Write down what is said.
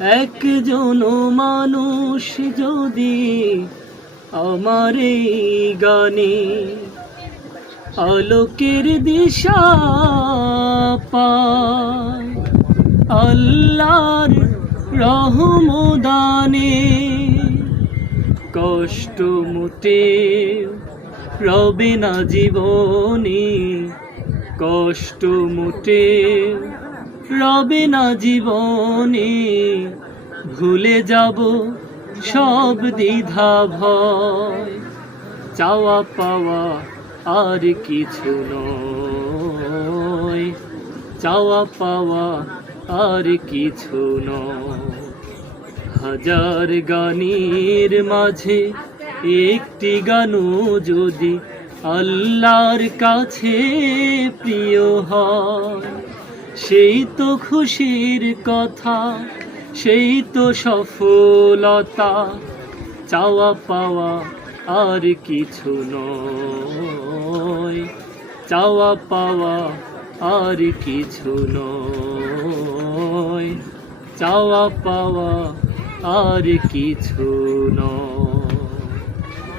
একজন মানুষ যদি আমার এই গানে আলোকের দিশা পায়, আল্লাহর রহমদানে কষ্ট মুটে রবে না জীবনে, কষ্ট মুটে রবে না জীবনে, ভুলে যাব সব দ্বিধা ভয়, চাওয়া পাওয়া আর কিছু নয়, চাওয়া পাওয়া আর কিছু নয়। হাজার গানের মাঝে একটি গানও যদি আল্লাহর কাছে প্রিয় হয়, সেই তো খুশির কথা, সেই তো সফলতা, চাওয়া পাওয়া আর কিছু নয়, চাওয়া পাওয়া আর কিছু নয়, চাওয়া পাওয়া আর কিছু নয়।